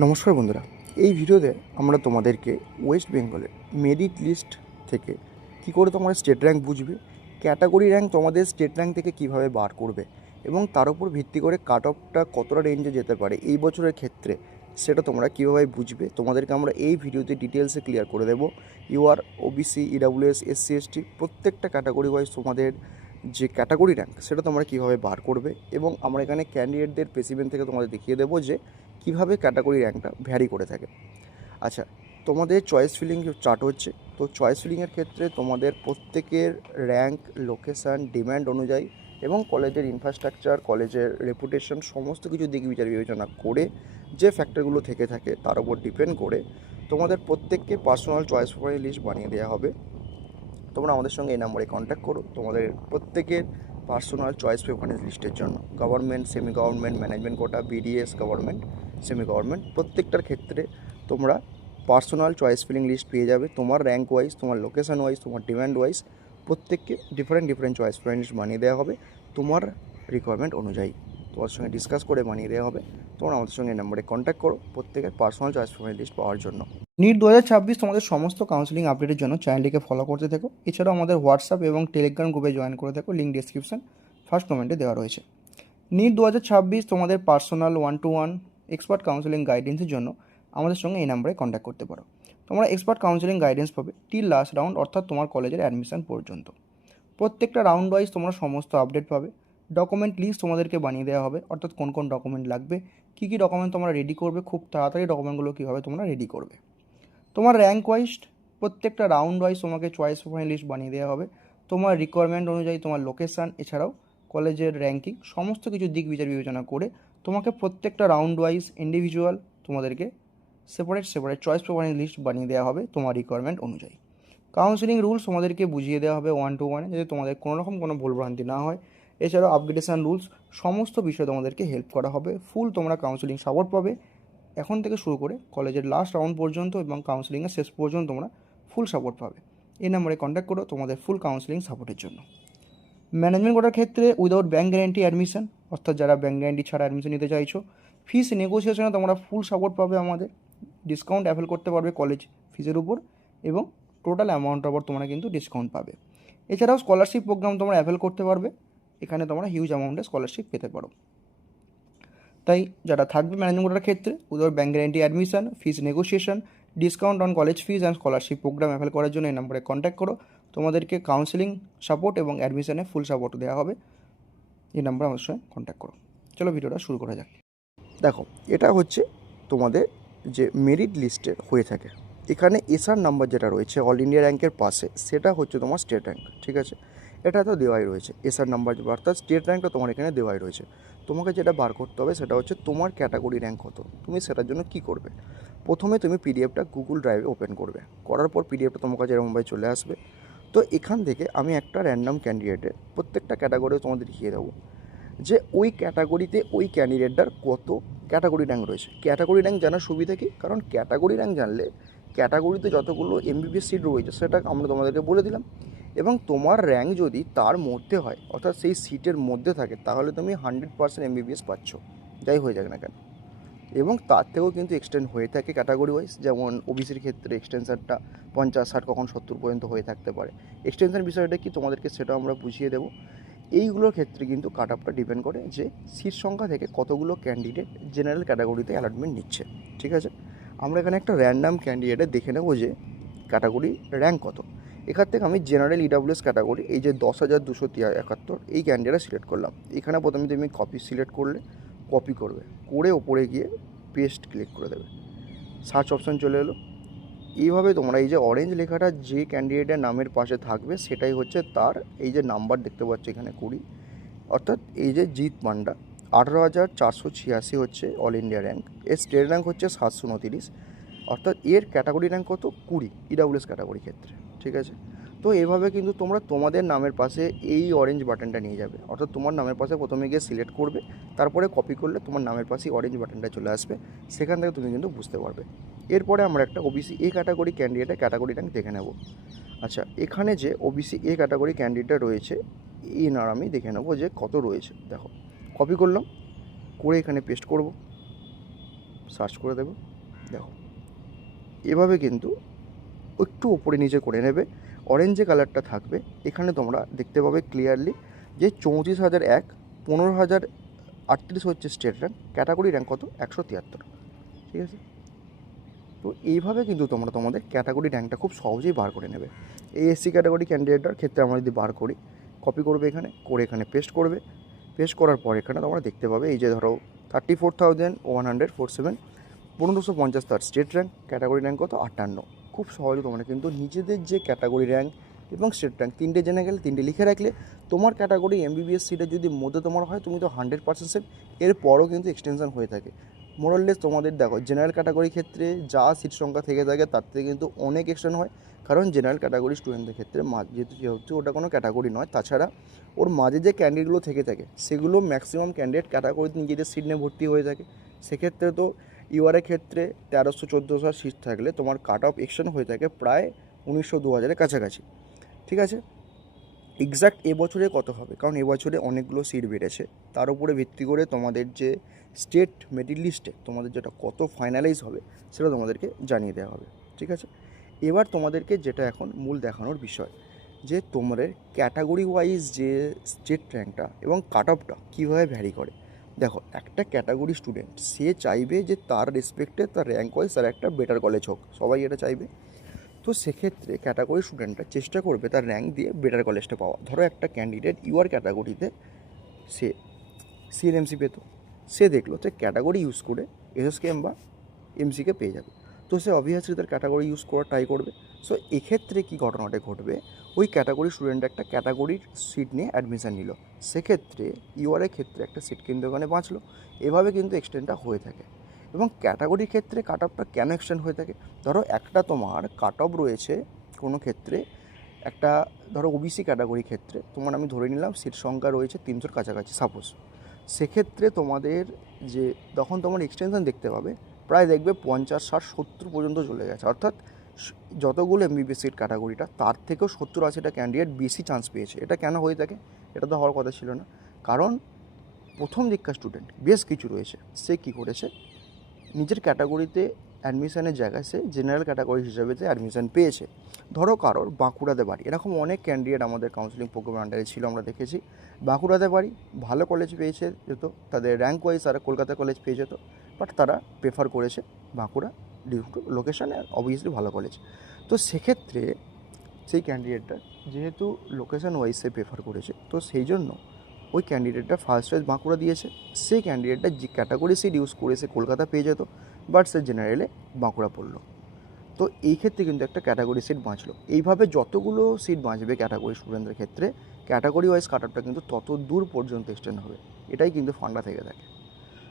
নমস্কার বন্ধুরা, এই ভিডিওতে আমরা তোমাদেরকে ওয়েস্ট বেঙ্গলের মেরিট লিস্ট থেকে কী করে তোমরা স্টেট র্যাঙ্ক বুঝবে, ক্যাটাগরি র্যাঙ্ক তোমাদের স্টেট র্যাঙ্ক থেকে কিভাবে বার করবে এবং তার উপর ভিত্তি করে কাট অফটা কতটা রেঞ্জে যেতে পারে এই বছরের ক্ষেত্রে সেটা তোমরা কীভাবে বুঝবে তোমাদেরকে আমরা এই ভিডিওতে ডিটেলসে ক্লিয়ার করে দেবো। UR, OBC, EWS, SC, ST প্রত্যেকটা ক্যাটাগরি ওয়াইজ তোমাদের যে ক্যাটাগরি র্যাঙ্ক সেটা তোমরা কীভাবে বার করবে এবং আমরা এখানে ক্যান্ডিডেটদের প্রেসিডেন্ট থেকে তোমাদের দেখিয়ে দেবো যে কীভাবে ক্যাটাগরি র্যাঙ্কটা ভ্যারি করে থাকে। আচ্ছা, তোমাদের চয়েস ফিলিং চার্ট হচ্ছে, তো চয়েস ফিলিংয়ের ক্ষেত্রে তোমাদের প্রত্যেকের র্যাঙ্ক, লোকেশান, ডিম্যান্ড অনুযায়ী এবং কলেজের ইনফ্রাস্ট্রাকচার, কলেজের রেপুটেশন সমস্ত কিছু দিক বিচার বিবেচনা করে যে ফ্যাক্টরগুলো থেকে থাকে তার উপর ডিপেন্ড করে তোমাদের প্রত্যেককে পার্সোনাল চয়েস প্রোফাইল লিস্ট বানিয়ে দেওয়া হবে। তোমরা আমাদের সঙ্গে এই নম্বরে কন্ট্যাক্ট করো তোমাদের প্রত্যেকের পার্সোনাল চয়েস প্রেফারেন্স লিস্টের জন্য। Government, semi government, management quota, BDS, government, semi government প্রত্যেকটার ক্ষেত্রে তোমরা পার্সোনাল চয়েস ফিলিং লিস্ট পেয়ে যাবে। তোমার র্যাঙ্ক ওয়াইজ, তোমার লোকেশান ওয়াইজ, তোমার ডিমান্ড ওয়াইজ প্রত্যেককে ডিফারেন্ট চয়েস প্রেফারেন্স লিস্ট বানিয়ে দেওয়া হবে তোমার রিকোয়ারমেন্ট অনুযায়ী। তোমার সঙ্গে ডিসকাস করে বানিয়ে দেওয়া হবে। তোমরা আমাদের সঙ্গে এই নম্বরে কন্ট্যাক্ট করো প্রত্যেকের পার্সোনাল চয়েস প্রেফারেন্স লিস্ট পাওয়ার জন্য। নিট 2026 তোমাদের সমস্ত কাউন্সিলিং আপডেটের জন্য চ্যানেলটিকে ফলো করতে থেকো। এছাড়াও আমাদের হোয়াটসঅ্যাপ এবং টেলিগ্রাম গ্রুপে জয়েন করে থেকো, লিঙ্ক ডিসক্রিপশন ফার্স্ট কমেন্টে দেওয়া রয়েছে। নিট 2026 তোমাদের পার্সোনাল 1-to-1 এক্সপার্ট কাউন্সিলিং গাইডেন্সের জন্য আমাদের সঙ্গে এই নাম্বারে কন্ট্যাক্ট করতে পারো। তোমরা এক্সপার্ট কাউন্সিলিং গাইডেন্স পাবে টিল লাস্ট রাউন্ড, অর্থাৎ তোমার কলেজের অ্যাডমিশন পর্যন্ত। প্রত্যেকটা রাউন্ড ওয়াইজ তোমরা সমস্ত আপডেট পাবে। ডকুমেন্ট লিস্ট তোমাদেরকে বানিয়ে দেওয়া হবে, অর্থাৎ কোন কোন ডকুমেন্ট লাগবে, কী কী ডকুমেন্ট তোমরা রেডি করবে, খুব তাড়াতাড়ি ডকুমেন্টগুলো কীভাবে তোমরা রেডি করবে। তোমার র্যাঙ্ক ওয়াইজ প্রত্যেকটা রাউন্ড ওয়াইজ তোমাকে চয়েস প্রোফাইল লিস্ট বানিয়ে দেওয়া হবে। তোমার রিকোয়ারমেন্ট অনুযায়ী তোমার লোকেশান, এছাড়াও কলেজের র্যাঙ্কিং সমস্ত কিছু দিক বিচার বিবেচনা করে তোমাকে প্রত্যেকটা রাউন্ড ওয়াইজ ইন্ডিভিজুয়াল তোমাদেরকে সেপারেট চয়েস প্রোফাইল লিস্ট বানিয়ে দেওয়া হবে তোমার রিকোয়ারমেন্ট অনুযায়ী। কাউন্সিলিং রুলস তোমাদেরকে বুঝিয়ে দেওয়া হবে 1-to-1, যাতে তোমাদের কোনো রকম কোনো ভুলভ্রান্তি না হয়। এছাড়াও আপগ্রেডেশন রুলস সমস্ত বিষয়ে তোমাদেরকে হেল্প করা হবে। ফুল তোমরা কাউন্সিলিং সাপোর্ট পাবে এখন থেকে শুরু করে কলেজের লাস্ট রাউন্ড পর্যন্ত, এবং কাউন্সিলিংয়ের শেষ পর্যন্ত তোমরা ফুল সাপোর্ট পাবে। এই নাম্বারে কন্ট্যাক্ট করো তোমাদের ফুল কাউন্সিলিং সাপোর্টের জন্য। ম্যানেজমেন্ট কোটার ক্ষেত্রে উইদাউট ব্যাঙ্ক গ্যারান্টি অ্যাডমিশন, অর্থাৎ যারা ব্যাঙ্ক গ্যারান্টি ছাড়া অ্যাডমিশন নিতে চাইছো, ফিস নেগোসিয়েশনে তোমরা ফুল সাপোর্ট পাবে আমাদের। ডিসকাউন্ট অ্যাভেল করতে পারবে কলেজ ফিজের উপর, এবং টোটাল অ্যামাউন্টের উপর তোমরা কিন্তু ডিসকাউন্ট পাবে। এছাড়াও স্কলারশিপ প্রোগ্রাম তোমরা অ্যাভেল করতে পারবে, এখানে তোমরা হিউজ অ্যামাউন্টে স্কলারশিপ পেতে পারো। তাই যারা থাকবে ম্যানেজমেন্ট কোটার ক্ষেত্রে without bank guarantee admission, fees negotiation, discount on college fees and scholarship program avail করার জন্য এই নম্বরে কন্ট্যাক্ট করো। তোমাদেরকে কাউন্সিলিং সাপোর্ট এবং অ্যাডমিশনে ফুল সাপোর্ট দেওয়া হবে। এই নাম্বারে আমার সঙ্গে কন্ট্যাক্ট করো। চলো ভিডিওটা শুরু করা যাক। দেখো, এটা হচ্ছে তোমাদের যে মেরিট লিস্টে হয়ে থাকে, এখানে এসআর নাম্বার যেটা রয়েছে অল ইন্ডিয়া র্যাঙ্কের পাশে, সেটা হচ্ছে তোমার স্টেট র্যাঙ্ক। ঠিক আছে, এটা তো দেওয়াই রয়েছে এসআর নাম্বার, অর্থাৎ স্টেট র্যাঙ্কটা তোমার এখানে দেওয়াই রয়েছে। তোমাকে যেটা বার করতে হবে সেটা হচ্ছে তোমার ক্যাটাগরি র্যাঙ্ক কত। তুমি সেটার জন্য কী করবে, প্রথমে তুমি পিডিএফটা গুগল ড্রাইভে ওপেন করবে, করার পর পিডিএফটা তোমার কাছে এরকমভাবে চলে আসবে। তো এখান থেকে আমি একটা র্যান্ডম ক্যান্ডিডেটের প্রত্যেকটা ক্যাটাগরি তোমাদের দেখিয়ে দেবো যে ওই ক্যাটাগরিতে ওই ক্যান্ডিডেটটার কত ক্যাটাগরি র্যাঙ্ক রয়েছে। ক্যাটাগরি র্যাঙ্ক জানার সুবিধা কী, কারণ ক্যাটাগরি র্যাঙ্ক জানলে ক্যাটাগরিতে যতগুলো এমবিবিএস সিট রয়েছে সেটা আমরা তোমাদেরকে বলে দিলাম, এবং তোমার র্যাঙ্ক যদি তার মধ্যে হয়, অর্থাৎ সেই সিটের মধ্যে থাকে, তাহলে তুমি 100% এমবিবিএস পাচ্ছ, যাই হয়ে যাক না কেন। এবং তার থেকেও কিন্তু এক্সটেন্ড হয়ে থাকে ক্যাটাগরি ওয়াইজ, যেমন ওবিসির ক্ষেত্রে এক্সটেনশনটা 50-60 কখন 70 পর্যন্ত হয়ে থাকতে পারে। এক্সটেনশন বিষয়টা কি তোমাদেরকে সেটা আমরা বুঝিয়ে দেবো। এইগুলোর ক্ষেত্রে কিন্তু কাট আপটা ডিপেন্ড করে যে সিট সংখ্যা থেকে কতগুলো ক্যান্ডিডেট জেনারেল ক্যাটাগরিতে অ্যালটমেন্ট নিচ্ছে। ঠিক আছে, আমরা এখানে একটা র্যান্ডাম ক্যান্ডিডেটে দেখে নেবো যে ক্যাটাগরি র্যাঙ্ক কত। এখান থেকে আমি জেনারেল ইডাব্লিউএস ক্যাটাগরি, এই যে 10,271 এই ক্যান্ডিডেটটা সিলেক্ট করলাম। এখানে প্রথমে তুমি কপি সিলেক্ট করলে, কপি করবে, করে ওপরে গিয়ে পেস্ট ক্লিক করে দেবে, সার্চ অপশান চলে এলো। এইভাবে তোমরা এই যে অরেঞ্জ লেখাটা যে ক্যান্ডিডেটের নামের পাশে থাকবে সেটাই হচ্ছে তার এই যে নাম্বার দেখতে পাচ্ছ এখানে 20, অর্থাৎ এই যে জিৎ পান্ডা 18,486 হচ্ছে অল ইন্ডিয়া র্যাঙ্ক, এর স্টেট র্যাঙ্ক হচ্ছে 729, অর্থাৎ এর ক্যাটাগরি র্যাঙ্ক কত 20 ইডাব্লিউএস ক্যাটাগরি ক্ষেত্রে। ঠিক আছে, তো এভাবে কিন্তু তোমরা তোমাদের নামের পাশে এই অরেঞ্জ বাটনটা নিয়ে যাবে, অর্থাৎ তোমার নামের পাশে প্রথমে গিয়ে সিলেক্ট করবে, তারপরে কপি করলে তোমার নামের পাশে অরেঞ্জ বাটনটা চলে আসবে, সেখান থেকে তুমি কিন্তু বুঝতে পারবে। এরপরে আমরা একটা ওবিসি এ ক্যাটাগরি ক্যান্ডিডেটের ক্যাটাগরি র্যাঙ্ক দেখে নেব। আচ্ছা, এখানে যে ওবিসি এ ক্যাটাগরি ক্যান্ডিডেট রয়েছে এনার আমি দেখে নেবো যে কত রয়েছে। দেখো, কপি করলাম, করে এখানে পেস্ট করব, সার্চ করে দেবো। দেখো এভাবে কিন্তু একটু ওপরে নিচে করে নেবে, অরেঞ্জ যে কালারটা থাকবে এখানে তোমরা দেখতে পাবে ক্লিয়ারলি যে 34,001, 15,038 হচ্ছে স্টেট র্যাঙ্ক, ক্যাটাগরি র্যাঙ্ক কত 173। ঠিক আছে, তো এইভাবে কিন্তু তোমরা তোমাদের ক্যাটাগরি র্যাঙ্কটা খুব সহজেই বার করে নেবে। এই এসসি ক্যাটাগরি ক্যান্ডিডেটটার ক্ষেত্রে আমরা যদি বার করি, কপি করবে এখানে, করে এখানে পেস্ট করবে। পেস্ট করার পর এখানে তোমরা দেখতে পাবে এই যে ধরো 34,147, 1550 তার স্টেট র্যাঙ্ক, ক্যাটাগরি র্যাঙ্ক কত 58। খুব সহজে তোমরা কিন্তু নিজেদের যে ক্যাটাগরি র্যাঙ্ক এবং স্টেট র্যাঙ্ক তিনটে জেনে গেলে, তিনটে লিখে রাখলে তোমার ক্যাটাগরি এমবিবিএস সিটে যদি মধ্যে তোমার হয় তুমি তো 100% সেফ। এরপরও কিন্তু এক্সটেনশন হয়ে থাকে। মোরাললেস তোমাদের দেখো জেনারেল ক্যাটাগরি ক্ষেত্রে যা সিট সংখ্যা থেকে থাকে তার থেকে কিন্তু অনেক এক্সটেন্ড হয়, কারণ জেনারেল ক্যাটাগরি স্টুডেন্টদের ক্ষেত্রে যেহেতু ওটা কোনো ক্যাটাগরি নয়, তাছাড়া ওর মাঝে যে ক্যান্ডিডেটগুলো থেকে থাকে সেগুলো ম্যাক্সিমাম ক্যান্ডিডেট ক্যাটাগরিতে নিজেদের সিট নিয়ে ভর্তি হয়ে থাকে। সেক্ষেত্রে তো ইউআরের ক্ষেত্রে 1300-1400 সিট থাকলে তোমার কাট অফ এক্সটেন্ড হয়ে থাকে প্রায় 1900-2000-এর কাছাকাছি। ঠিক আছে, এক্স্যাক্ট এবছরে কত হবে, কারণ এবছরে অনেকগুলো সিট বেড়েছে, তার উপরে ভিত্তি করে তোমাদের যে স্টেট মেরিট লিস্টে তোমাদের যেটা কত ফাইনালাইজ হবে সেটা তোমাদেরকে জানিয়ে দেওয়া হবে। ঠিক আছে, এবার তোমাদেরকে যেটা এখন মূল দেখানোর বিষয়, যে তোমাদের ক্যাটাগরি ওয়াইজ যে স্টেট র্যাঙ্কটা এবং কাট অফটা কীভাবে ভ্যারি করে। দেখো একটা ক্যাটাগরি স্টুডেন্ট সে চাইবে যে তার রেসপেক্টে তার র্যাঙ্ক ওয়াইজ তার একটা বেটার কলেজ হোক, সবাই এটা চাইবে। তো সেক্ষেত্রে ক্যাটাগরি স্টুডেন্টরা চেষ্টা করবে তার র্যাঙ্ক দিয়ে বেটার কলেজটা পাওয়া। ধরো একটা ক্যান্ডিডেট ইউআর ক্যাটাগরিতে সে সিএনএমসি পেতো, সে দেখলো যে ক্যাটাগরি ইউজ করে এসএসকেএম বা এমসিকে পেয়ে যাবে, তো সে অবভিয়াসলি তার ক্যাটাগরি ইউজ করার ট্রাই করবে। সো এক্ষেত্রে কী ঘটনাটা ঘটবে, ওই ক্যাটাগরি স্টুডেন্ট একটা ক্যাটাগরির সিট নিয়ে অ্যাডমিশান নিল, সেক্ষেত্রে ইউআরের ক্ষেত্রে একটা সিট কিন্তু ওখানে বাঁচলো। এভাবে কিন্তু এক্সটেন্ডটা হয়ে থাকে। এবং ক্যাটাগরির ক্ষেত্রে কাট অফটা কেন এক্সটেন্ড হয়ে থাকে, ধরো একটা তোমার কাট অফ রয়েছে কোনো ক্ষেত্রে, একটা ধরো ওবিসি ক্যাটাগরির ক্ষেত্রে তোমার আমি ধরে নিলাম সিট সংখ্যা রয়েছে 300-র কাছাকাছি সাপোজ, সেক্ষেত্রে তোমাদের যে তখন তোমার এক্সটেনশন দেখতে পাবে প্রায় দেখবে 50, 60, 70 পর্যন্ত চলে গেছে। অর্থাৎ যতগুলো এমবিবিএস সিট ক্যাটাগরিটা তার থেকেও 70-80টা ক্যান্ডিডেট বেশি চান্স পেয়েছে। এটা কেন হয়ে থাকে, এটা তো হওয়ার কথা ছিল না, কারণ প্রথম দিককার স্টুডেন্ট বেশ কিছু রয়েছে, সে কী করেছে নিজের ক্যাটাগরিতে অ্যাডমিশানের জায়গায় সে জেনারেল ক্যাটাগরি হিসাবে অ্যাডমিশান পেয়েছে। ধরো কারোর বাঁকুড়াতে বাড়ি, এরকম অনেক ক্যান্ডিডেট আমাদের কাউন্সিলিং প্রোগ্রামের আন্ডারে ছিল, আমরা দেখেছি বাঁকুড়াতে বাড়ি, ভালো কলেজ পেয়েছে যেত, তাদের র্যাঙ্ক ওয়াইজ তারা কলকাতা কলেজ পেয়ে যেত, বাট তারা প্রেফার করেছে বাঁকুড়া ডিউ টু লোকেশানে, অবভিয়াসলি ভালো কলেজ। তো সেক্ষেত্রে সেই ক্যান্ডিডেটটা যেহেতু লোকেশান ওয়াইজ সে প্রেফার করেছে, তো সেই জন্য ওই ক্যান্ডিডেটটা ফার্স্ট চয়েস বাঁকুড়া দিয়েছে। সেই ক্যান্ডিডেটটা যে ক্যাটাগরি সিট ইউজ করে সে কলকাতা পেয়ে যেত, বাট সে জেনারেলে বাঁকুড়া পড়লো। তো এই ক্ষেত্রে কিন্তু একটা ক্যাটাগরি সিট বাঁচলো। এইভাবে যতগুলো সিট বাঁচবে ক্যাটাগরি স্টুডেন্টদের ক্ষেত্রে, ক্যাটাগরি ওয়াইজ কাট অফটা কিন্তু তত দূর পর্যন্ত এক্সটেন্ড হবে, এটাই কিন্তু ফান্ডা থেকে থাকে।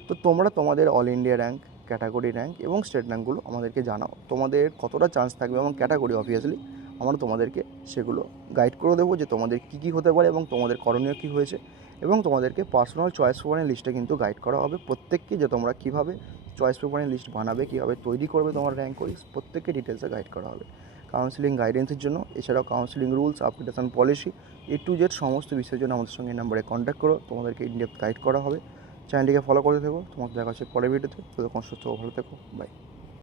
তো তোমরা তোমাদের all India rank, category rank এবং স্টেট র্যাঙ্কগুলো আমাদেরকে জানাও, তোমাদের কতটা চান্স থাকবে এবং ক্যাটাগরি অবভিয়াসলি আমরা তোমাদেরকে সেগুলো গাইড করে দেবো যে তোমাদের কী কী হতে পারে এবং তোমাদের করণীয় কী হয়েছে, এবং তোমাদেরকে পার্সোনাল চয়েস পেপারের লিস্টে কিন্তু গাইড করা হবে প্রত্যেককে, যে তোমরা কীভাবে চয়েস পেপারের লিস্ট বানাবে, কীভাবে তৈরি করবে তোমার র্যাঙ্ক ওয়াইজ, প্রত্যেককে ডিটেলসে গাইড করা হবে কাউন্সিলিং গাইডেন্সের জন্য। এছাড়াও counselling rules, application policy, A to Z সমস্ত বিষয়ের জন্য আমাদের সঙ্গে এই নাম্বারে কন্ট্যাক্ট করো, তোমাদেরকে ইনডেপথ গাইড করা হবে। চ্যানেলটিকে ফলো করতে থেকো, তোমাদের দেখা হচ্ছে পরের ভিডিওতে। ততক্ষণ সুস্থ ভালো থেকো, বাই।